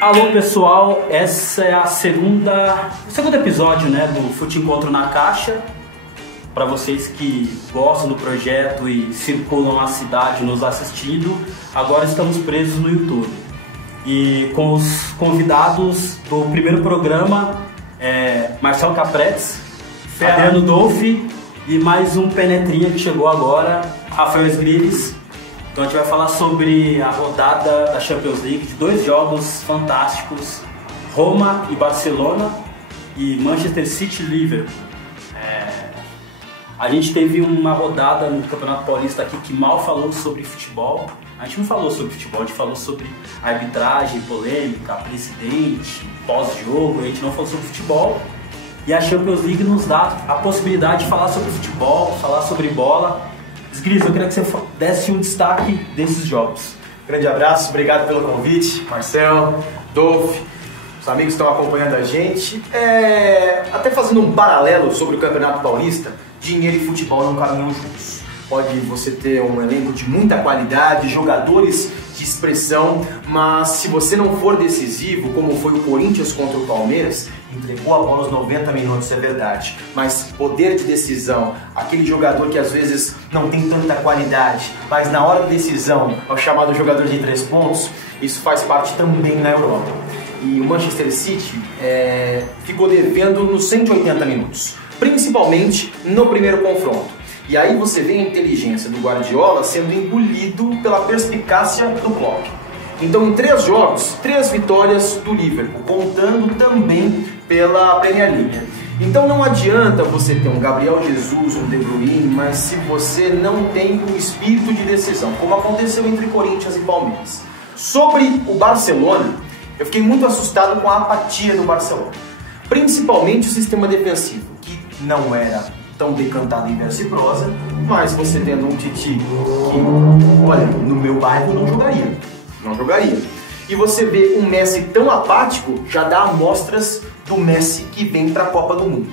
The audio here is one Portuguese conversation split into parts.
Alô pessoal, essa é o segundo episódio, né, do Fute Encontro na Caixa. Para vocês que gostam do projeto e circulam a cidade nos assistindo, agora estamos presos no YouTube. E com os convidados do primeiro programa, Marcelo Capretes, Adriano Dolfi e mais um penetrinha que chegou agora, Rafael Esgrives. Então a gente vai falar sobre a rodada da Champions League, de dois jogos fantásticos, Roma e Barcelona e Manchester City e Liverpool. A gente teve uma rodada no Campeonato Paulista aqui que mal falou sobre futebol. A gente não falou sobre futebol, a gente falou sobre arbitragem, polêmica, presidente, pós-jogo, a gente não falou sobre futebol. E a Champions League nos dá a possibilidade de falar sobre futebol, falar sobre bola. Esgrives, eu queria que você desse um destaque desses jogos. Grande abraço, obrigado pelo convite, Marcelo, Dolph, os amigos que estão acompanhando a gente. Até fazendo um paralelo sobre o Campeonato Paulista, dinheiro e futebol não caminham juntos. Pode você ter um elenco de muita qualidade, jogadores de expressão, mas se você não for decisivo, como foi o Corinthians contra o Palmeiras, entregou a bola aos 90 minutos, é verdade, mas poder de decisão, aquele jogador que às vezes não tem tanta qualidade, mas na hora da decisão é o chamado jogador de 3 pontos, isso faz parte também na Europa. E o Manchester City ficou devendo nos 180 minutos, principalmente no primeiro confronto. E aí você vê a inteligência do Guardiola sendo engolido pela perspicácia do Klopp. Então em 3 jogos, 3 vitórias do Liverpool, contando também pela Premier League. Então não adianta você ter um Gabriel Jesus, um De Bruyne, mas se você não tem o espírito de decisão, como aconteceu entre Corinthians e Palmeiras. Sobre o Barcelona, eu fiquei muito assustado com a apatia do Barcelona. Principalmente o sistema defensivo, que não era tão decantado em verso e prosa, mas você tendo um Titi que, olha, no meu bairro não jogaria. E você vê um Messi tão apático, já dá amostras do Messi que vem para a Copa do Mundo.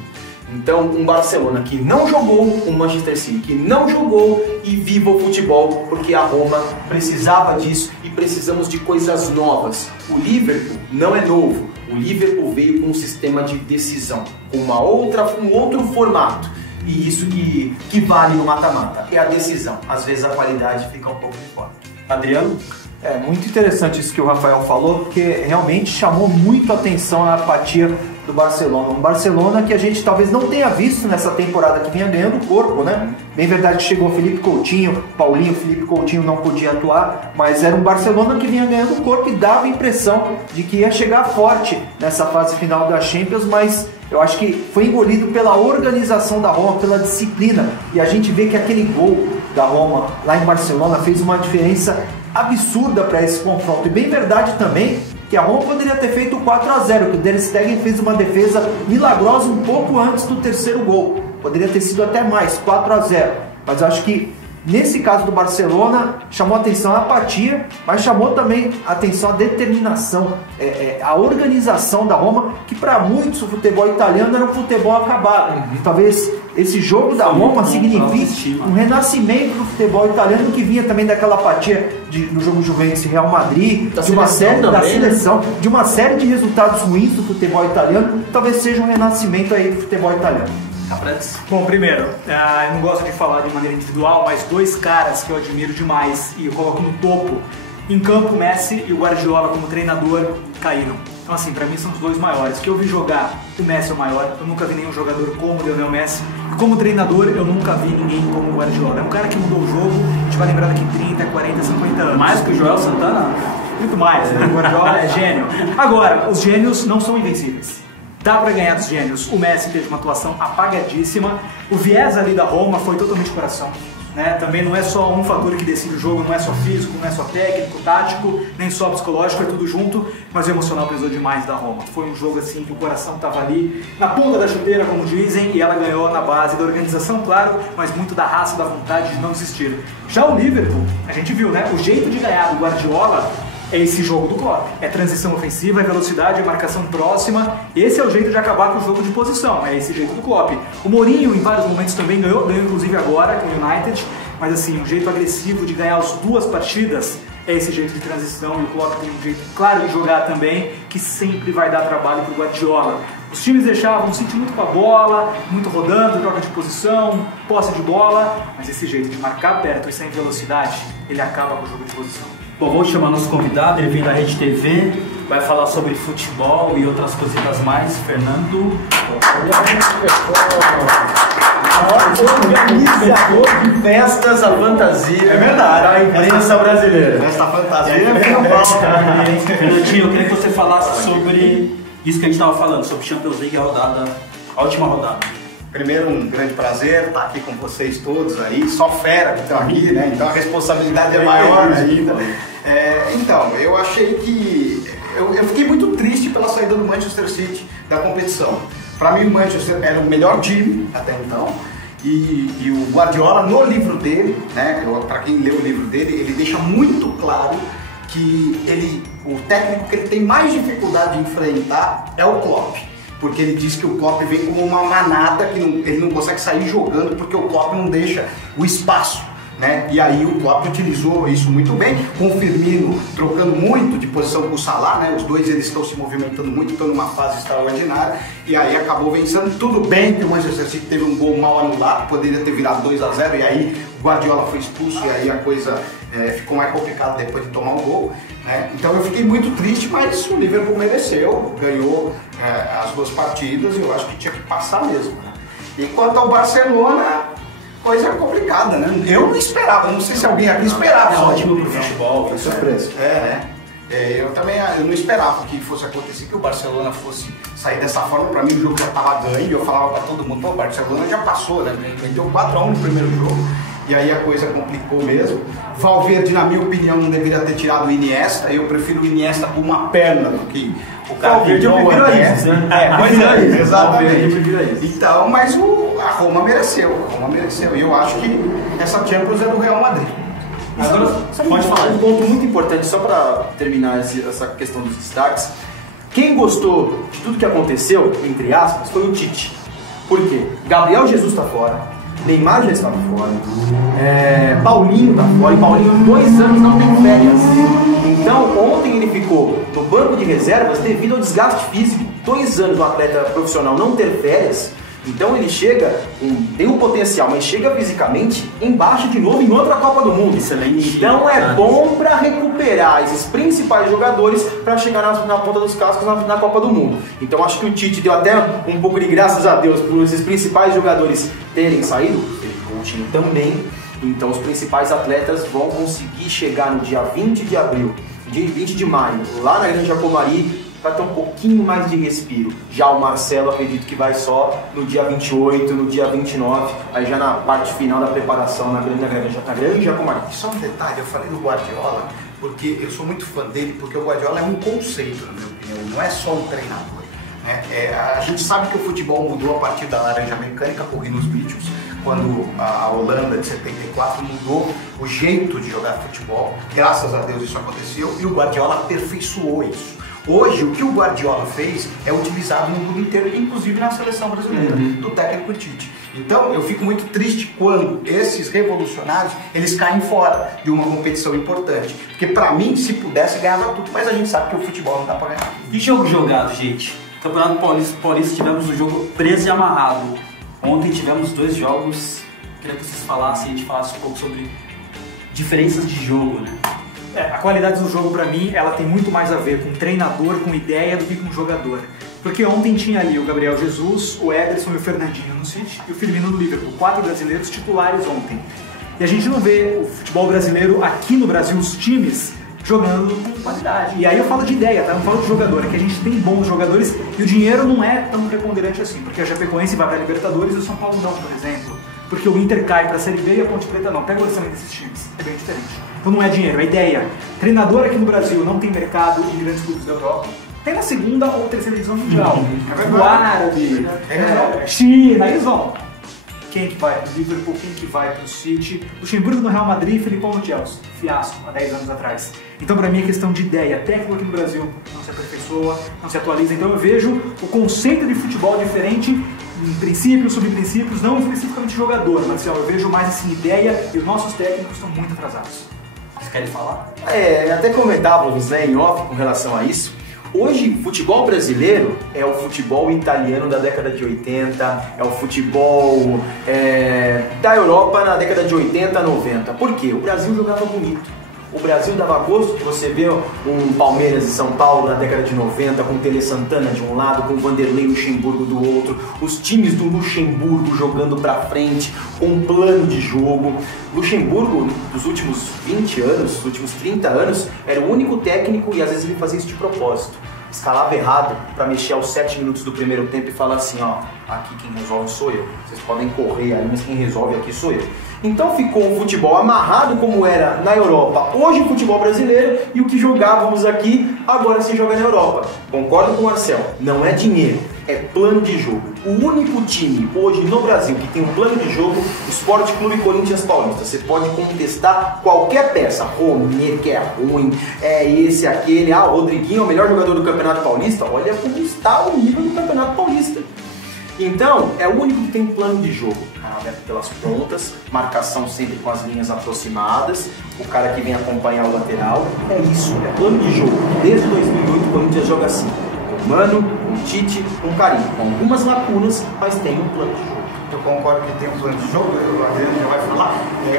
Então, um Barcelona que não jogou, um Manchester City que não jogou, e viva o futebol, porque a Roma precisava disso e precisamos de coisas novas. O Liverpool não é novo, o Liverpool veio com um sistema de decisão, com um outro formato. E isso que vale no mata-mata, é a decisão. Às vezes a qualidade fica um pouco de fora. Adriano? É muito interessante isso que o Rafael falou, porque realmente chamou muito a atenção a apatia do Barcelona. Um Barcelona que a gente talvez não tenha visto nessa temporada, que vinha ganhando corpo, né? Bem verdade que chegou o Felipe Coutinho, Felipe Coutinho não podia atuar, mas era um Barcelona que vinha ganhando corpo e dava a impressão de que ia chegar forte nessa fase final da Champions, mas eu acho que foi engolido pela organização da Roma, pela disciplina, e a gente vê que aquele gol da Roma lá em Barcelona fez uma diferença absurda para esse confronto. E bem verdade também que a Roma poderia ter feito 4-0, que o Ter Stegen fez uma defesa milagrosa um pouco antes do terceiro gol. Poderia ter sido até mais, 4-0. Mas eu acho que nesse caso do Barcelona chamou a atenção a apatia, mas chamou também a atenção a determinação, a organização da Roma, que para muitos o futebol italiano era um futebol acabado. Talvez esse jogo da Roma signifique um renascimento do futebol italiano, que vinha também daquela apatia no jogo Juventus e Real Madrid, de uma série de resultados ruins do futebol italiano. Talvez seja um renascimento aí do futebol italiano. Bom, primeiro, eu não gosto de falar de maneira individual, mas 2 caras que eu admiro demais e eu coloco no topo, em campo, Messi e o Guardiola como treinador caíram. Então assim, pra mim são os 2 maiores. Que eu vi jogar, o Messi é o maior, eu nunca vi nenhum jogador como o Lionel Messi. E como treinador, eu nunca vi ninguém como o Guardiola. É um cara que mudou o jogo, a gente vai lembrar daqui 30, 40, 50 anos. Mais que o Joel Santana? Muito mais, né? O Guardiola é gênio. Agora, os gênios não são invencíveis. Dá pra ganhar dos gênios. O Messi teve uma atuação apagadíssima. O viés ali da Roma foi totalmente coração. Né? Também não é só um fator que decide o jogo, não é só físico, não é só técnico, tático, nem só psicológico, é tudo junto, mas o emocional pesou demais da Roma. Foi um jogo assim que o coração estava ali na ponta da chuteira, como dizem, e ela ganhou na base da organização, claro, mas muito da raça, da vontade de não desistir. Já o Liverpool, a gente viu, né? O jeito de ganhar do Guardiola é esse jogo do Klopp. É transição ofensiva, é velocidade, é marcação próxima. Esse é o jeito de acabar com o jogo de posição, é esse jeito do Klopp. O Mourinho em vários momentos também ganhou inclusive agora com o United, mas assim, um jeito agressivo de ganhar as 2 partidas é esse jeito de transição, e o Klopp tem um jeito claro de jogar também, que sempre vai dar trabalho para o Guardiola. Os times deixavam o City muito com a bola, muito rodando, troca de posição, posse de bola, mas esse jeito de marcar perto e sem velocidade, ele acaba com o jogo de posição. Bom, vamos chamar nosso convidado, ele vem da Rede TV, vai falar sobre futebol e outras cositas mais. Fernando. Organizador de festas à fantasia. É verdade. Da imprensa brasileira. Esta fantasia é Fernandinho, eu queria que você falasse sobre isso que a gente estava falando, sobre Champions League, a última rodada. Primeiro, um grande prazer estar aqui com vocês todos aí, só fera que estão aqui, né? Então a responsabilidade é maior ainda. Então, eu achei que... Eu fiquei muito triste pela saída do Manchester City da competição. Para mim, o Manchester era o melhor time até então. E o Guardiola, no livro dele, né? Para quem lê o livro dele, ele deixa muito claro que o técnico que ele tem mais dificuldade de enfrentar é o Klopp. Porque ele diz que o Klopp vem como uma manada, que ele não consegue sair jogando porque o Klopp não deixa o espaço, né? E aí o Klopp utilizou isso muito bem, com o Firmino trocando muito de posição com o Salah, né? Os dois eles estão se movimentando muito, estão numa fase extraordinária, e aí acabou vencendo. Tudo bem que o Manchester City teve um gol mal anulado, poderia ter virado 2-0, e aí o Guardiola foi expulso, e aí a coisa ficou mais complicada depois de tomar um gol, né? Então eu fiquei muito triste, mas o Liverpool mereceu, ganhou as duas partidas, e eu acho que tinha que passar mesmo, né? E quanto ao Barcelona, coisa complicada, né? Eu não esperava, não sei se alguém aqui esperava. É ótimo pro futebol, Foi surpresa. Eu também não esperava que fosse acontecer, que o Barcelona fosse sair dessa forma. Para mim o jogo já estava ganho, eu falava para todo mundo, o Barcelona já passou, né? Meteu 4-1 no primeiro jogo, e aí a coisa complicou mesmo. Valverde, na minha opinião, não deveria ter tirado o Iniesta. Eu prefiro o Iniesta com uma perna do que o Valverde. Eu prefiro isso, né? Pois é, exatamente. Eu prefiro isso. Então, mas a Roma mereceu, e eu acho que essa Champions é do Real Madrid. Agora, pode falar. Um ponto muito importante, só para terminar essa questão dos destaques. Quem gostou de tudo que aconteceu, entre aspas, foi o Tite. Por quê? Gabriel Jesus está fora, Neymar já está fora, Paulinho está fora, e Paulinho 2 anos não tem férias. Então, ontem ele ficou no banco de reservas devido ao desgaste físico. 2 anos do atleta profissional não ter férias. Então ele chega, tem o potencial, mas chega fisicamente embaixo de novo em outra Copa do Mundo. Excelente. Então é bom para recuperar esses principais jogadores para chegar na ponta dos cascos na Copa do Mundo. Então acho que o Tite deu até um pouco de graças a Deus por esses principais jogadores terem saído, o time também. Então os principais atletas vão conseguir chegar no dia 20 de abril, dia 20 de maio, lá na Granja Comari, para ter um pouquinho mais de respiro. Já o Marcelo, acredito que vai só no dia 28, no dia 29, aí já na parte final da preparação na Granja Comari. Só um detalhe, eu falei do Guardiola, porque eu sou muito fã dele, porque o Guardiola é um conceito, na minha opinião, não é só um treinador. A gente sabe que o futebol mudou a partir da laranja mecânica, corri nos vídeos, quando a Holanda de 74 mudou o jeito de jogar futebol. Graças a Deus isso aconteceu, e o Guardiola aperfeiçoou isso. Hoje, o que o Guardiola fez é utilizado no mundo inteiro, inclusive na seleção brasileira, do técnico Tite. Então, eu fico muito triste quando esses revolucionários, eles caem fora de uma competição importante. Porque, pra mim, se pudesse, ganhava tudo, mas a gente sabe que o futebol não dá pra ganhar. E jogo jogado, gente? Campeonato Paulista tivemos um jogo preso e amarrado. Ontem tivemos 2 jogos. Queria que vocês falassem, a gente falasse um pouco sobre diferenças de jogo, né? A qualidade do jogo, pra mim, ela tem muito mais a ver com treinador, com ideia, do que com jogador. Porque ontem tinha ali o Gabriel Jesus, o Ederson e o Fernandinho no City e o Firmino no Liverpool. 4 brasileiros titulares ontem. E a gente não vê o futebol brasileiro aqui no Brasil, os times, jogando com qualidade. E aí eu falo de ideia, tá? Eu não falo de jogador, é que a gente tem bons jogadores e o dinheiro não é tão preponderante assim. Porque a Chapecoense vai pra Libertadores e o São Paulo não, por exemplo. Porque o Inter cai pra Série B e a Ponte Preta não. Pega o orçamento desses times, é bem diferente. Então não é dinheiro, é ideia. Treinador aqui no Brasil não tem mercado em grandes clubes da Europa. Tem na 2ª ou 3ª divisão mundial. O árabe, China, eles vão. Quem que vai pro Liverpool, quem que vai pro City? Luxemburgo no Real Madrid, Filipão no Chelsea. Fiasco, há 10 anos atrás. Então pra mim é questão de ideia. Técnico aqui no Brasil não se aperfeiçoa, não se atualiza. Então eu vejo o conceito de futebol diferente em princípios, subprincípios, não especificamente jogador, mas eu vejo mais assim, ideia, e os nossos técnicos estão muito atrasados. querem falar? Até comentávamos, né, em off com relação a isso. Hoje, futebol brasileiro é o futebol italiano da década de 80, é o futebol da Europa na década de 80, 90. Por quê? O Brasil jogava bonito. O Brasil dava gosto de você ver um Palmeiras e São Paulo na década de 90, com o Tele Santana de um lado, com o Vanderlei Luxemburgo do outro, os times do Luxemburgo jogando pra frente, com um plano de jogo. Luxemburgo, dos últimos 20 anos, dos últimos 30 anos, era o único técnico, e às vezes ele fazia isso de propósito. Escalava errado para mexer aos 7 minutos do primeiro tempo e falar assim, ó, aqui quem resolve sou eu. Vocês podem correr aí, mas quem resolve aqui sou eu. Então ficou um futebol amarrado como era na Europa, hoje o futebol brasileiro, e o que jogávamos aqui, agora se joga na Europa. Concordo com o Marcel, não é dinheiro, é plano de jogo. O único time hoje no Brasil que tem um plano de jogo, Sport Clube Corinthians Paulista. Você pode contestar qualquer peça, Romero que é ruim, esse, aquele, o Rodriguinho é o melhor jogador do Campeonato Paulista. Olha como está o nível do Campeonato Paulista. Então, é o único que tem um plano de jogo, aberto pelas pontas, marcação sempre com as linhas aproximadas, o cara que vem acompanhar o lateral, é isso, é plano de jogo. Desde 2008 o Corinthians joga assim, com Mano, com Tite, com Carinho, com algumas lacunas, mas tem um plano de jogo. Eu concordo que tem um plano de jogo, o Adriano já vai falar.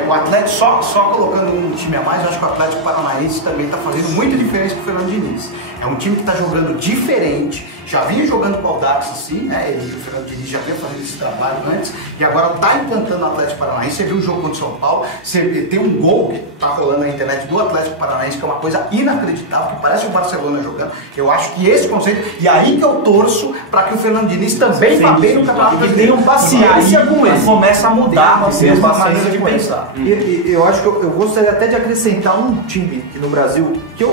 O Atlético, só colocando um time a mais, eu acho que o Atlético Paranaense também está fazendo muita diferença com o Fernando Diniz. É um time que está jogando diferente, já vinha jogando com o Audax assim, né? O Fernando Diniz já vinha fazendo esse trabalho antes, e agora está encantando o Atlético Paranaense. Você viu o jogo contra o São Paulo, você tem um gol que está rolando na internet do Atlético Paranaense, que é uma coisa inacreditável, que parece o Barcelona jogando. Eu acho que esse conceito, e aí que eu torço para que o Fernando Diniz também vá bem no Campeonato Brasileiro. Tenham paciência com ele. Começa a mudar a mesma maneira de pensar. E eu acho que eu gostaria até de acrescentar um time aqui no Brasil que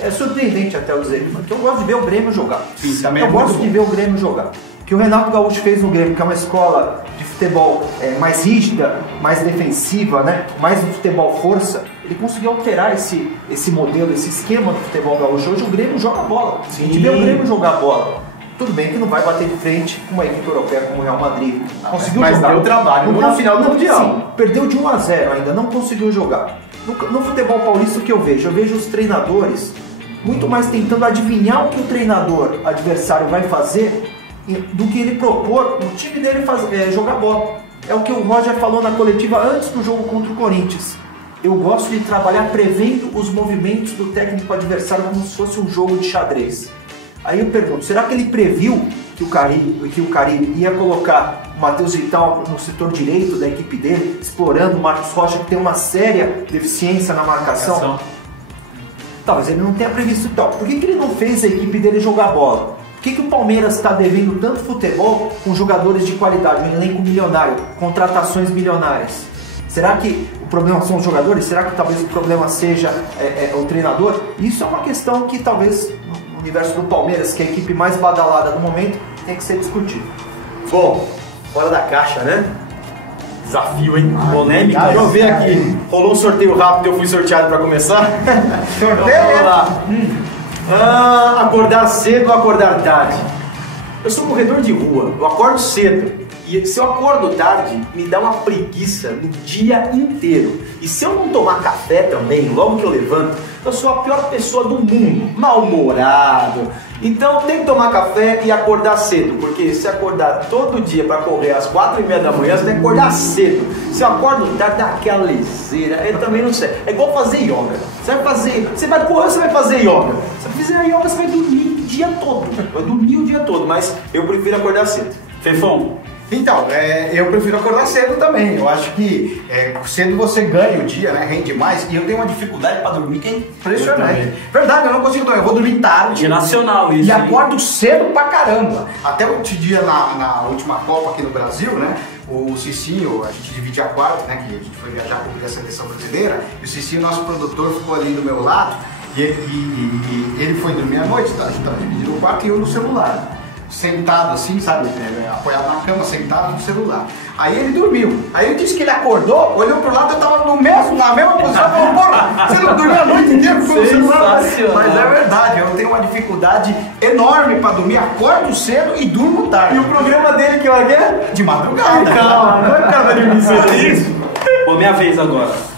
é surpreendente até eu dizer, porque eu gosto de ver o Grêmio jogar. Eu gosto de ver o Grêmio jogar. O que o Renato Gaúcho fez no Grêmio, que é uma escola de futebol mais rígida, mais defensiva, né? Mais um futebol força, ele conseguiu alterar esse modelo, esse esquema do futebol gaúcho. Hoje o Grêmio joga bola. A gente vê o Grêmio jogar bola. Tudo bem que não vai bater de frente com uma equipe europeia como o Real Madrid. Conseguiu mas jogar. Deu trabalho no final do Mundial. Sim, perdeu de 1-0 ainda, não conseguiu jogar. No futebol paulista, o que eu vejo os treinadores muito mais tentando adivinhar o que o treinador adversário vai fazer do que ele propor o time dele jogar bola. É o que o Roger falou na coletiva antes do jogo contra o Corinthians. Eu gosto de trabalhar prevendo os movimentos do técnico adversário como se fosse um jogo de xadrez. Aí eu pergunto, será que ele previu que o Carille ia colocar o Matheus Vital no setor direito da equipe dele, explorando o Marcos Rocha, que tem uma séria deficiência na marcação? Talvez ele não tenha previsto tal. Por que ele não fez a equipe dele jogar bola? Por que o Palmeiras está devendo tanto futebol com jogadores de qualidade, um elenco milionário, contratações milionárias? Será que o problema são os jogadores? Será que talvez o problema seja o treinador? Isso é uma questão que talvez no universo do Palmeiras, que é a equipe mais badalada no momento, tem que ser discutido. Bom, fora da caixa, né? Desafio, hein? Polêmica. Deixa eu ver aqui. Rolou um sorteio rápido, eu fui sorteado para começar. Vamos lá. Acordar cedo ou acordar tarde? Eu sou corredor de rua, eu acordo cedo. E se eu acordo tarde, me dá uma preguiça no dia inteiro. E se eu não tomar café também, logo que eu levanto, eu sou a pior pessoa do mundo, mal-humorado. Então tem que tomar café e acordar cedo, porque se acordar todo dia para correr às 4h30 da manhã, você tem que acordar cedo. Se eu acordo tarde, dá aquela leseira, eu também não sei. É igual fazer yoga. Você vai correr, você vai fazer yoga. Se você fizer yoga, você vai dormir o dia todo. Mas eu prefiro acordar cedo. Fefão? Então, eu prefiro acordar cedo também. Eu acho que cedo você ganha o dia, né? Rende mais. E eu tenho uma dificuldade para dormir que é impressionante. Verdade, eu não consigo dormir. Eu vou dormir tarde. Nacional isso. E acordo cedo pra caramba. Até outro dia na última Copa aqui no Brasil, né? O Cicinho, a gente dividia quarto, né? Que a gente foi viajar com a seleção brasileira. E o Cicinho, nosso produtor, ficou ali do meu lado. E ele foi dormir à noite, tá? A gente estava dividindo o quarto e eu no celular. Sentado assim, sabe, apoiado na cama, sentado no celular. Aí ele dormiu. Aí eu disse que ele acordou, olhou pro lado, eu tava na mesma posição, falou, porra, você não dormiu a noite inteira com o celular? Mas é verdade, eu tenho uma dificuldade enorme pra dormir, acordo cedo e durmo tarde. E o programa dele que vai ver? De madrugada. Calma, não é o cara vai dormir cedo. Bom, minha vez agora.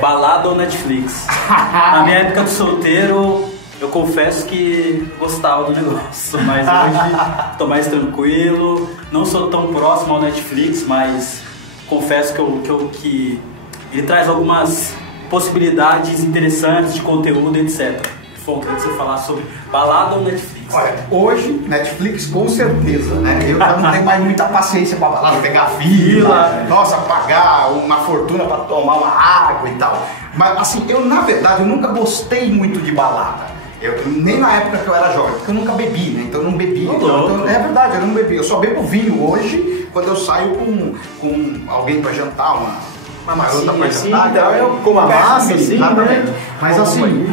Balada ou Netflix? Na minha época de solteiro, eu confesso que gostava do negócio, mas hoje tô mais tranquilo. Não sou tão próximo ao Netflix, mas confesso que ele traz algumas possibilidades interessantes de conteúdo, etc. Bom, queria que você falasse sobre balada ou Netflix. Olha, hoje, Netflix com certeza, né? Eu já não tenho mais muita paciência pra balada, pegar fila, nossa, pagar uma fortuna pra tomar uma água e tal. Mas assim, na verdade, eu nunca gostei muito de balada. Nem na época que eu era jovem, porque eu nunca bebi, né? Então eu não bebia. Então, é verdade, eu não bebi. Eu só bebo vinho hoje quando eu saio com alguém pra jantar, uma marota pra jantar. Então eu como a massa, assim, exatamente. né? Mas assim,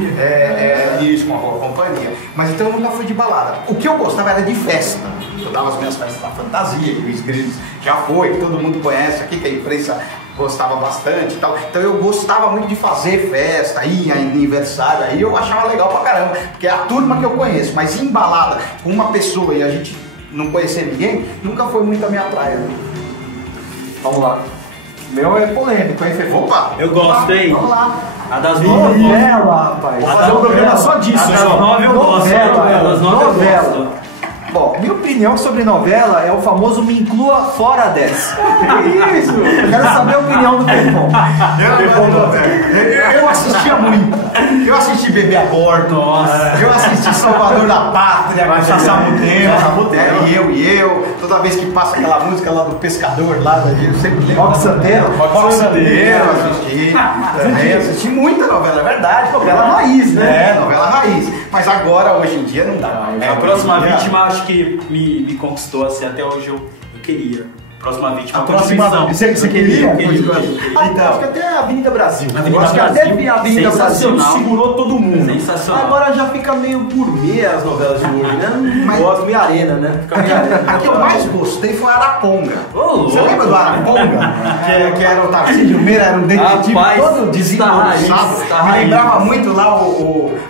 isso, com a boa companhia. Mas então eu nunca fui de balada. O que eu gostava era de festa. Eu dava as minhas festas na Fantasia, que o Luiz Grilles já foi, que todo mundo conhece aqui, que a imprensa gostava bastante e tal. Então eu gostava muito de fazer festa, ir a aniversário, aí eu achava legal pra caramba, porque é a turma que eu conheço, mas em balada com uma pessoa e a gente não conhecer ninguém, nunca foi muito a minha praia. Né? Vamos lá. O meu é polêmico, hein, Fefo? Opa! Eu gosto, hein? Vamos lá. A das 9 Novela, rapaz. Vou fazer um programa só disso, A das só. 9 eu gosto. Novela, A das 9 eu novela. gosto. Bom, minha opinião sobre novela é o famoso me inclua fora dessa. Que isso? Eu quero saber a opinião do Fefo. Eu assistia muito. Eu assisti Bebê a Bordo. Eu assisti Salvador da Pátria, com Sassá Mutema. E eu. Toda vez que passa aquela música lá do pescador, lá, eu sempre lembro. Rock Santeiro? Rock Santeiro, assisti. Também assisti muita novela, é verdade. Novela raiz, né? É, novela raiz. Mas agora, hoje em dia, não dá mais. A próxima vítima acho que me conquistou, assim, até hoje eu queria. Próxima vítima. A próxima Constituição. você queria? Eu queria. Então, acho que até a Avenida Brasil. Avenida Eu acho que Brasil, até a Avenida Brasil sensacional. segurou todo mundo. Sensacional. Agora já fica meio gourmet as novelas de hoje, né? Mas- Gosto meio arena, né? Fica meio arena. A que eu mais gostei foi a Araponga. Ô, louco. Você lembra do Araponga? que era o Tarcísio Meira, era um detetive Rapaz, todo desengonçado. está Me raiz. lembrava muito lá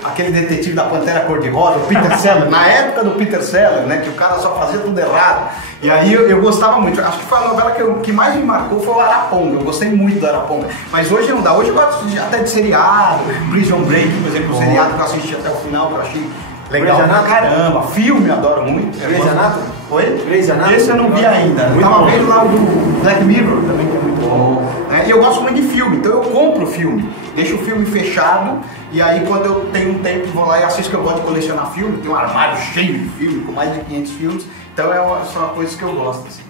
aquele detetive da Pantera Cor-de-Rosa, o Peter Sellers. Na época do Peter Sellers, né? Que o cara só fazia tudo errado. E aí eu gostava muito. Acho que foi a novela que mais me marcou foi o Araponga. Eu gostei muito do Araponga. Mas hoje não dá. Hoje eu gosto até de seriado. Prison Break, por exemplo, o seriado que eu assisti até o final, que eu achei legal Grey's pra Anatomy? caramba. Filme, eu adoro muito. Grey's Anatomy? Oi? Grey's Anatomy? Esse eu não vi ainda. Eu Muito tava bom. vendo lá o do Black Mirror também, que é muito bom. E eu gosto muito de filme, então eu compro o filme. Deixo o filme fechado e aí quando eu tenho um tempo vou lá e assisto, que eu gosto de colecionar filme. Tem um armário cheio de filme, com mais de 500 filmes. Então são coisas que eu gosto. Assim.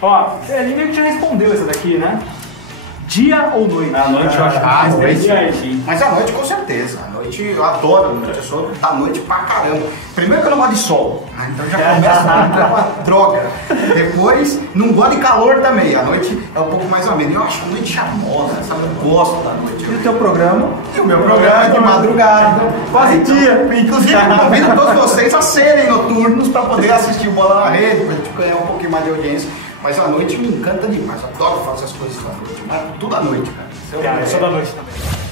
Ó, ele meio que já respondeu essa daqui, né? Dia ou noite? À noite eu acho Ah, mais noite. Mas à noite com certeza. À noite eu adoro a noite. Eu sou da noite pra caramba. Primeiro que eu não gosto de sol, né? Então já começa que é uma droga. Depois, não gosto de calor também. A noite é um pouco mais amena. Eu acho a noite charmosa, sabe? Eu gosto da noite. E o teu programa? E o meu programa é de madrugada. Quase dia. Inclusive, convido todos vocês a serem noturnos para poder assistir o Bola na Rede, para a gente ganhar um pouquinho mais de audiência. Mas a noite me encanta demais. Eu adoro fazer as coisas da noite. Mas tudo à noite, cara. Eu sou da noite também.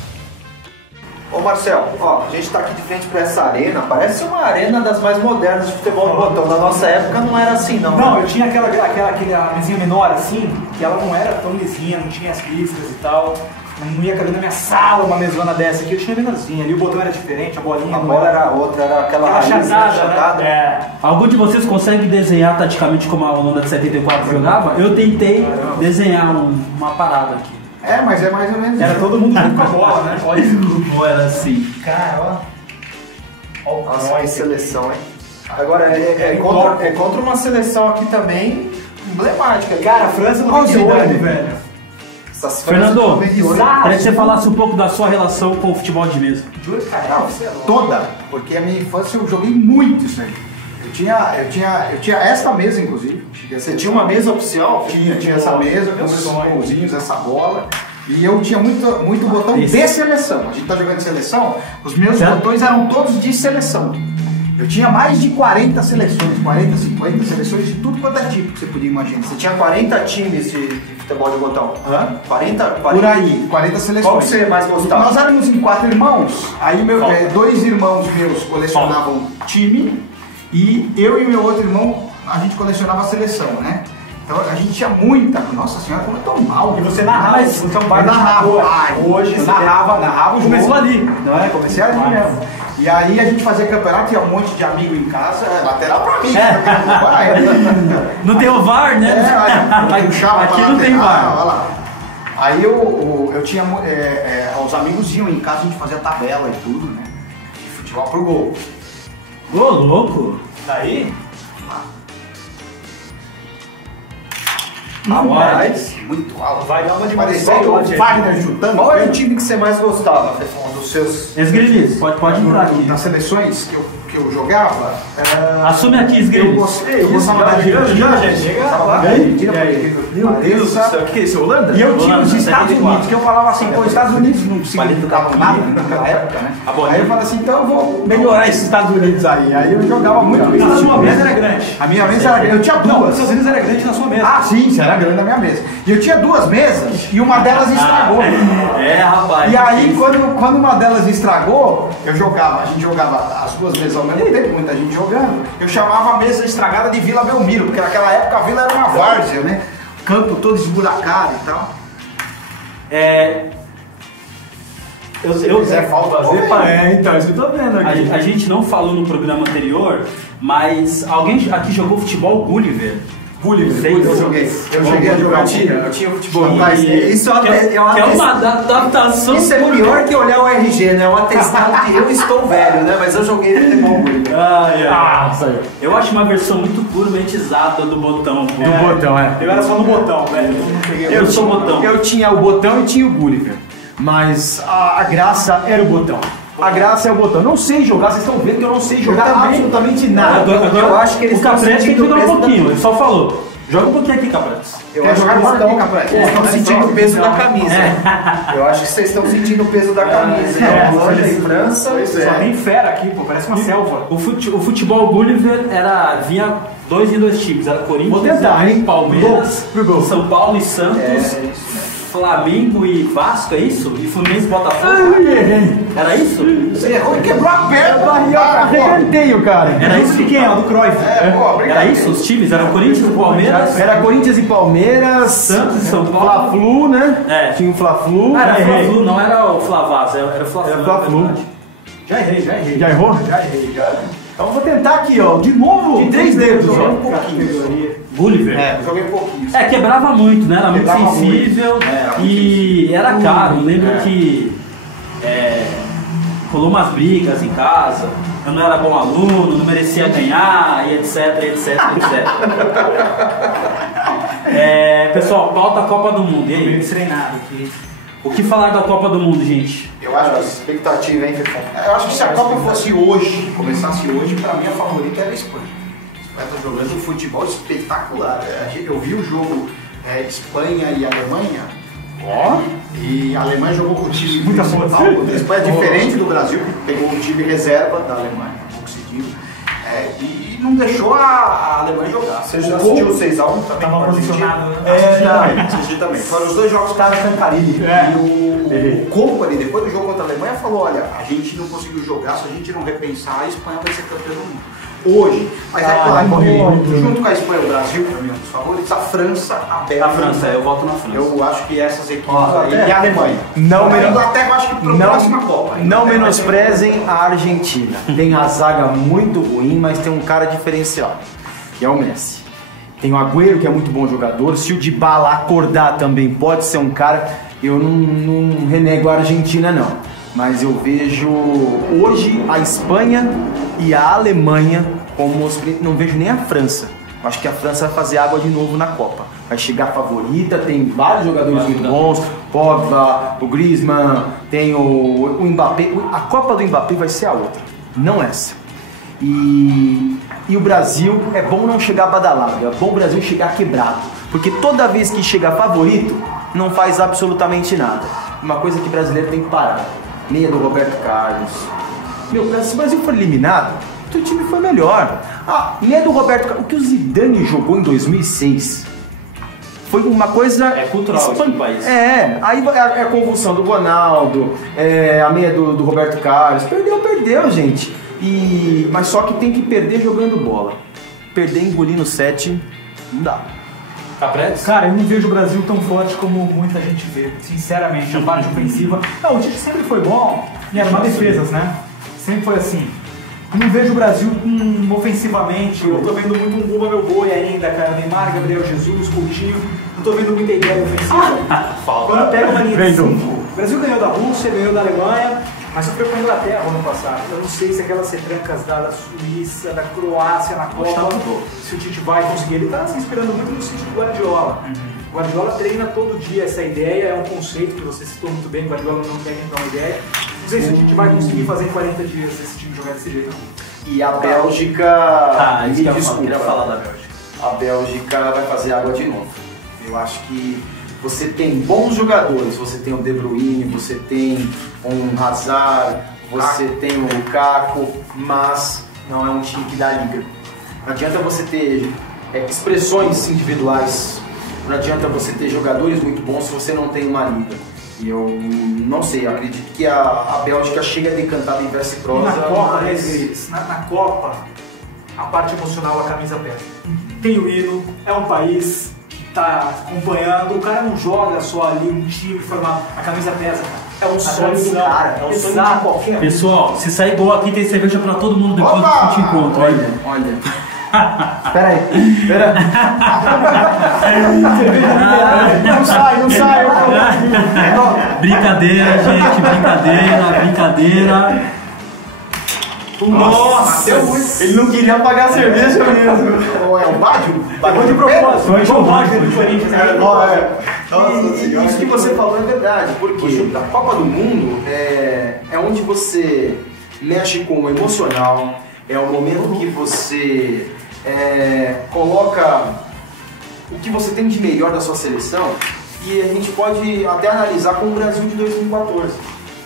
Ô Marcel, ó, a gente tá aqui de frente pra essa arena, parece uma arena das mais modernas de futebol de botão. Na nossa época não era assim, não. Não, né? eu tinha aquela mesinha menor assim, que ela não era tão lisinha, não tinha as pistas e tal. Não ia caber na minha sala uma mesona dessa aqui, eu tinha menorzinha. Ali o botão era diferente, a bolinha A não bola era outra, era aquela raiz, achatada, né? Algum de vocês consegue desenhar taticamente como a Holanda de 74 jogava? Eu tentei desenhar uma parada aqui. É, mas é mais ou menos Era isso. todo mundo junto com a bola, né? Olha isso. Não era assim. Cara, ó. Nossa, que seleção, hein? Agora, é contra uma seleção aqui também emblemática. Cara, a França não tem idade, velho. Essas Fernando, França- queria que você falasse um pouco da sua relação com o futebol de mesa. Não, toda, porque a minha infância eu joguei muito isso aí. Eu tinha esta mesa, inclusive. Você tinha uma mesa oficial? Tinha essa mesa com esses golzinhos, essa bola. E eu tinha muito botão Isso. de seleção. A gente tá jogando de seleção, os meus Certo. botões eram todos de seleção. Eu tinha mais de 40 seleções, 40, 50 seleções de tudo quanto é tipo que você podia imaginar. Você tinha 40 times de futebol de botão. Hã? 40? Por aí, 40 seleções. Qual que você mais gostava? Nós éramos em 4 irmãos, aí dois irmãos meus colecionavam time e eu e meu outro irmão, a gente colecionava a seleção, né? Então a gente tinha muita. Nossa senhora, como eu tô mal. E você narrava, Mas, você é um eu baita narrava. narrador. Hoje eu narrava o jogo. Começou ali. Não é? Comecei ali mesmo. E aí a gente fazia campeonato, tinha um monte de amigo em casa, lateral pra mim. Não tem o VAR, né? Aí puxava Aqui pra não tem lateral, VAR. olha lá. Aí eu tinha. Os amigos iam em casa, a gente fazia tabela e tudo, né? De futebol pro gol. Ô, louco. Daí, Rapaz, muito alto. vai dar uma de Parecia Marcelo, o gente. Wagner chutando. Qual é o time que você mais gostava, Fefão, dos seus... Esgrilis, pode entrar aqui. Nas seleções que eu jogava, Assume aqui, eu Esgrilis. gostava da Argentina. Meu Deus do céu, o que é isso, Holanda? E eu tinha os Holanda, Estados 74. Unidos, que eu falava assim, pô, Estados Unidos não significava nada naquela época, né? A bolinha. Aí eu falava assim, então eu vou melhorar esses Estados Unidos aí. Aí eu jogava muito na isso. sua mesa era grande. A minha mesa era grande, eu tinha Não, os duas. Estados Unidos era grande na sua mesa. Ah, sim, era grande na minha mesa. E eu tinha duas mesas e uma delas estragou. É, rapaz. E aí, quando uma delas estragou, a gente jogava as duas mesas ao mesmo tempo, muita gente jogando. Eu chamava a mesa estragada de Vila Belmiro, porque naquela época a vila era uma várzea, né? Campo todo esburacado e tal. Se Eu fizer falta fazer, então, isso eu tô vendo aqui. A gente não falou no programa anterior, mas alguém aqui jogou futebol Gulliver? Gulliver, eu joguei. Eu cheguei a jogar. Eu tinha futebol. Mas isso é uma adaptação. Isso é pior que olhar o RG, né? É um atestado que eu estou velho, né? Mas eu joguei futebol. Eu acho uma versão muito gourmetizada do botão. botão, Eu era só no botão, velho. Eu não peguei Eu sou botão. Eu tinha o botão e tinha o Gulliver. Mas a graça era o botão. A graça é o botão. Não sei jogar, vocês estão vendo que eu não sei jogar absolutamente nada. Agora, Eu acho que eles o Capretti tem que sentindo jogar o um peso pouquinho, da- ele só falou. Joga um pouquinho aqui, Capretti. Eu Quer acho jogar que agora eles aqui, Capretti? estão sentindo o peso da camisa. Eu acho que vocês estão sentindo o peso da camisa. Holanda e França. Só tem fera aqui, pô, parece uma selva. O futebol Gulliver vinha 2 em 2 times, era Corinthians Vou tentar, e hein? Palmeiras, Pro gol. São Paulo e Santos, Flamengo e Vasco, é isso? E Fluminense e Botafogo? Era isso? Você errou e quebrou a perna. Arrebentei o cara. Era isso? De quem é? O do Cruyff. Era isso? Os times? Eram Corinthians e Palmeiras? Era Corinthians e Palmeiras, Santos e São Paulo. Fla-Flu, né? É. Tinha o Fla-Flu. Era Fla-Flu, não era o Flavaz, era o Fla-Flu. Era Fla-Flu. é verdade. Já errei. Já errou? Já errei. Então eu vou tentar aqui, ó. De novo. De 3 dedos, Joguei ó. um pouquinho. Gulliver. Eu joguei um pouquinho. Quebrava muito, né? Era muito Quebrava sensível muito. Era muito e era caro. Eu lembro que rolou umas brigas em casa. Eu não era bom aluno, não merecia ganhar, e etc, etc, etc. Pessoal, pauta Copa do Mundo. E aí? Bem treinado aqui. O que falar da Copa do Mundo, gente? Eu acho que a expectativa, hein, Fefão? Eu acho que se a Copa fosse hoje, começasse hoje, pra mim a favorita era a Espanha. A Espanha tá jogando um futebol espetacular. Eu vi o jogo Espanha e Alemanha. E a Alemanha jogou com o time Muita principal. força. A Espanha é diferente do Brasil, que pegou o time reserva da Alemanha, como se diz. E não deixou a Alemanha jogar. Você já assistiu o 6x1 também? Tava posicionado. Assisti também. Foram os dois jogos que estavam em Carilli. E o Company, depois do jogo contra a Alemanha, falou: olha, a gente não conseguiu jogar, se a gente não repensar, a Espanha vai ser campeã do mundo. Hoje. Mas é claro, junto com a Espanha e o Brasil, para mim, é um dos favoritos, a França, a Bélgica. A França, eu voto na França. Eu acho que essas equipes aí, e a Alemanha. A Inglaterra, eu acho que para a próxima Copa. Não menosprezem a Argentina. Tem a zaga muito ruim, mas tem um cara diferenciado, que é o Messi. Tem o Agüero, que é muito bom jogador. Se o Dybala acordar também pode ser um cara. Eu não renego a Argentina, não. Mas eu vejo hoje a Espanha e a Alemanha como não vejo nem a França. Eu acho que a França vai fazer água de novo na Copa. Vai chegar favorita, tem vários jogadores muito bons. Pogba, o Griezmann, tem o Mbappé. A Copa do Mbappé vai ser a outra, não essa. E o Brasil, é bom não chegar badalado, é bom o Brasil chegar quebrado. Porque toda vez que chega favorito, não faz absolutamente nada. Uma coisa que o brasileiro tem que parar. Meia do Roberto Carlos. Se o Brasil for eliminado, o time foi melhor. Meia do Roberto Carlos. O que o Zidane jogou em 2006 foi uma coisa... É cultural aqui no país. Aí é a convulsão do Ronaldo, a meia do Roberto Carlos. Perdeu, gente. Mas só que tem que perder jogando bola. Perder engolindo 7, não dá. Tá prestes? Cara, eu não vejo o Brasil tão forte como muita gente vê, sinceramente. A parte ofensiva. Não, o Tite sempre foi bom em armar defesas, né? Sempre foi assim. Eu não vejo o Brasil ofensivamente. Eu tô vendo muito um Bumba meu boi ainda, cara. Neymar, Gabriel Jesus, Coutinho. Não tô vendo muita ideia ofensiva. Quando pega uma linha de 5, o Brasil ganhou da Rússia, ganhou da Alemanha, mas sofreu com a Inglaterra ano passado. Eu não sei se aquelas retrancas da Suíça, da Croácia na Copa, se o Tite vai conseguir. Ele tá se inspirando muito no sítio do Guardiola. O Guardiola treina todo dia essa ideia, é um conceito que você citou muito bem, o Guardiola não quer inventar uma ideia. Não sei se a gente vai conseguir fazer em 40 dias esse time jogar desse jeito. E a Bélgica... Isso que eu queria falar da Bélgica. A Bélgica vai fazer água de novo. Eu acho que você tem bons jogadores, você tem o De Bruyne, você tem um Hazard, você tem o Lukaku, mas não é um time que dá liga. Não adianta você ter expressões individuais, não adianta você ter jogadores muito bons se você não tem uma liga. E eu não sei, eu acredito que a Bélgica chega decantada em verse prosa. E na Copa, né, Gris? Na Copa, a parte emocional, a camisa pesa. Tem o hino, é um país que está acompanhando, o cara não joga só ali um time formado, a camisa pesa, cara. É um sonho do cara, é um sonho de qualquer um. Pessoal, se sair gol aqui, tem cerveja pra todo mundo depois do Fute Encontro. Olha. Espera aí. Não sai. Brincadeira, gente, brincadeira. Nossa, ele não queria pagar a cerveja mesmo. Ou é o Bádio? Pagou de propósito, foi o Roger do Corinthians. E isso que você falou é verdade, porque a Copa do Mundo é onde você mexe com o emocional, é o momento que você coloca o que você tem de melhor da sua seleção, e a gente pode até analisar com o Brasil de 2014.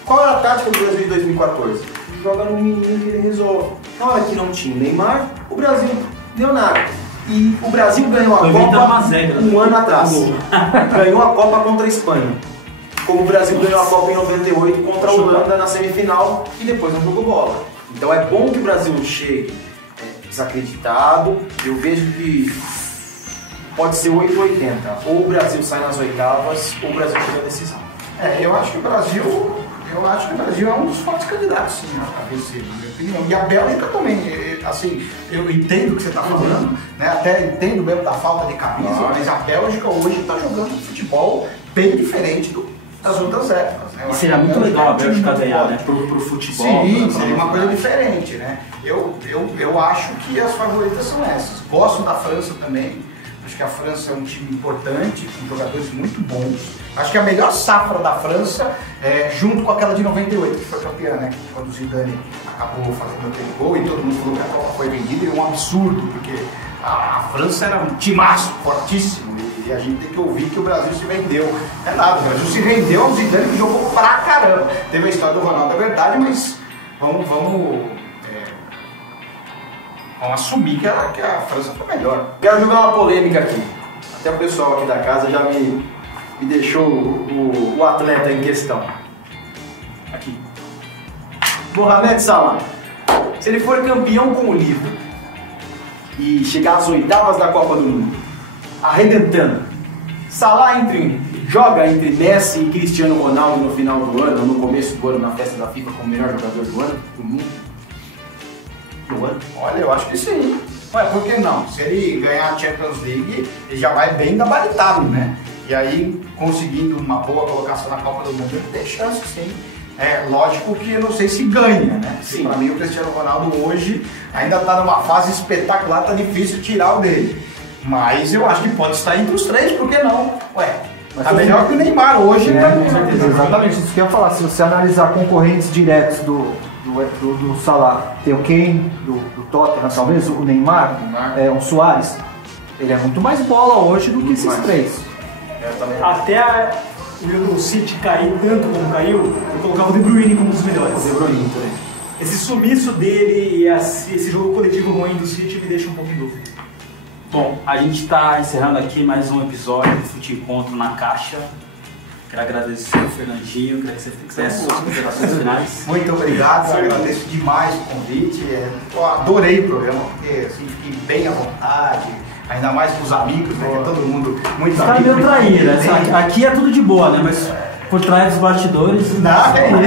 Qual era a tática do Brasil de 2014? Joga no menino que ele resolve. Na hora que não tinha o Neymar, o Brasil deu nada. E o Brasil ganhou a Copa um ano atrás. Ganhou a Copa contra a Espanha. Como o Brasil ganhou a Copa em 98 contra a Holanda na semifinal e depois não jogou bola. Então é bom que o Brasil chegue desacreditado. Eu vejo que pode ser 8-80. Ou o Brasil sai nas oitavas, ou o Brasil chega à decisão. Eu acho que o Brasil é um dos fortes candidatos, sim, a vencer, na minha opinião. E a Bélgica também, assim, eu entendo o que você está falando, né? Até entendo mesmo da falta de camisa, mas a Bélgica hoje está jogando futebol bem diferente das outras épocas. Né? E seria muito legal a Bélgica ganhar, né? Pro futebol. Sim, seria uma coisa diferente, né? Eu acho que as favoritas são essas. Gosto da França também. Acho que a França é um time importante, com jogadores muito bons. Acho que a melhor safra da França, junto com aquela de 98, que foi campeã, né? Quando o Zidane acabou fazendo aquele gol e todo mundo falou que a Copa foi vendida, e um absurdo, porque a França era um timaço fortíssimo. E a gente tem que ouvir que o Brasil se vendeu. Não é nada, o Brasil se rendeu ao Zidane, que jogou pra caramba. Teve a história do Ronaldo, é verdade, mas vamos assumir que a França foi melhor. Quero jogar uma polêmica aqui. Até o pessoal aqui da casa já me deixou o atleta em questão. Aqui. Mohamed Salah. Se ele for campeão com o Liverpool e chegar às oitavas da Copa do Mundo, arrebentando, Salah joga entre Messi e Cristiano Ronaldo no final do ano, ou no começo do ano, na festa da FIFA, como o melhor jogador do ano, do mundo? Olha, eu acho que sim. Ué, por que não? Se ele ganhar a Champions League, ele já vai bem gabaritado, né? E aí, conseguindo uma boa colocação na Copa do Mundo, ele tem chance, sim. É lógico que eu não sei se ganha, né? Sim. Para mim, o Cristiano Ronaldo hoje ainda está numa fase espetacular, tá difícil tirar o dele. Mas eu acho que pode estar entre os três, por que não? Ué, tá melhor que o Neymar hoje, né? Com certeza, exatamente isso que eu ia falar. Se você analisar concorrentes diretos do Salah, tem o Kane, do Tottenham, talvez o Neymar, um Suárez, ele é muito mais bola hoje do que esses três. Até o City cair tanto como caiu, eu colocava o De Bruyne como um dos melhores. De Bruyne também. Esse sumiço dele e esse jogo coletivo ruim do City me deixa um pouco em dúvida. Bom, a gente está encerrando aqui mais um episódio do Fute Encontro na Caixa. Quero agradecer o Fernandinho, queria que você fizesse suas considerações finais. Muito obrigado, eu agradeço demais o convite. Eu adorei o programa, porque assim, fiquei bem à vontade, ainda mais com os amigos, né? Que é todo mundo muito Tá meio traíra. Aqui é tudo de boa, né? Mas por trás dos bastidores. Não, é isso.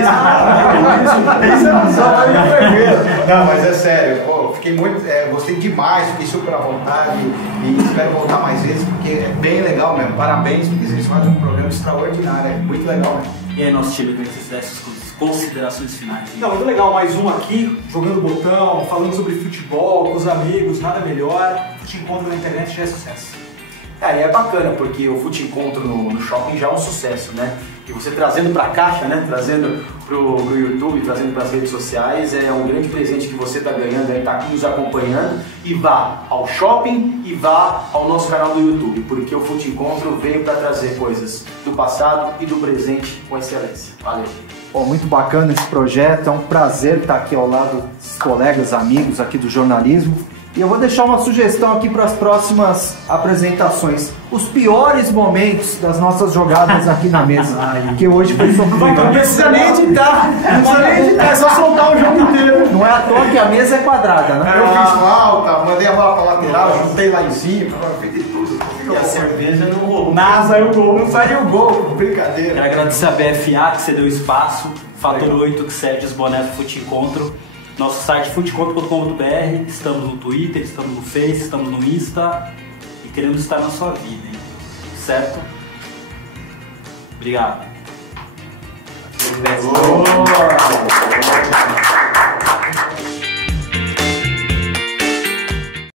Isso não só pra mim primeiro. Não, mas é sério, pô, fiquei muito. Gostei demais, fiquei super à vontade e espero voltar mais vezes, porque é bem legal mesmo. Parabéns, porque vocês fazem um programa extraordinário, é muito legal mesmo. E aí, nosso time, como é que vocês dessem as considerações finais? Não, muito legal, mais um aqui, jogando botão, falando sobre futebol, com os amigos, nada melhor. Te encontro na internet já é sucesso. E é bacana, porque o Fute Encontro no shopping já é um sucesso, né? E você trazendo para a caixa, né? Trazendo pro YouTube, trazendo para as redes sociais, é um grande presente que você está ganhando, está aqui nos acompanhando. E vá ao shopping e vá ao nosso canal do YouTube, porque o Fute Encontro veio para trazer coisas do passado e do presente com excelência. Valeu! Pô, muito bacana esse projeto, é um prazer estar aqui ao lado dos colegas, amigos aqui do jornalismo. E eu vou deixar uma sugestão aqui para as próximas apresentações. Os piores momentos das nossas jogadas aqui na mesa. Que hoje foi sofrido. Não precisa nem editar, é só soltar o jogo inteiro. Não é à toa que a mesa é quadrada, né? Eu fiz falta, mandei a bola pra lateral, juntei lá em cima, fiz de tudo. E a cerveja não rolou. Nada, saiu o gol. Não saiu o gol, brincadeira. Quero agradecer a BFA que cedeu espaço, Fator 8 que cede os bonés do Fute Encontro. Nosso site futecontro.com.br, estamos no Twitter, estamos no Face, estamos no Insta e queremos estar na sua vida, hein? Certo? Obrigado. Oh.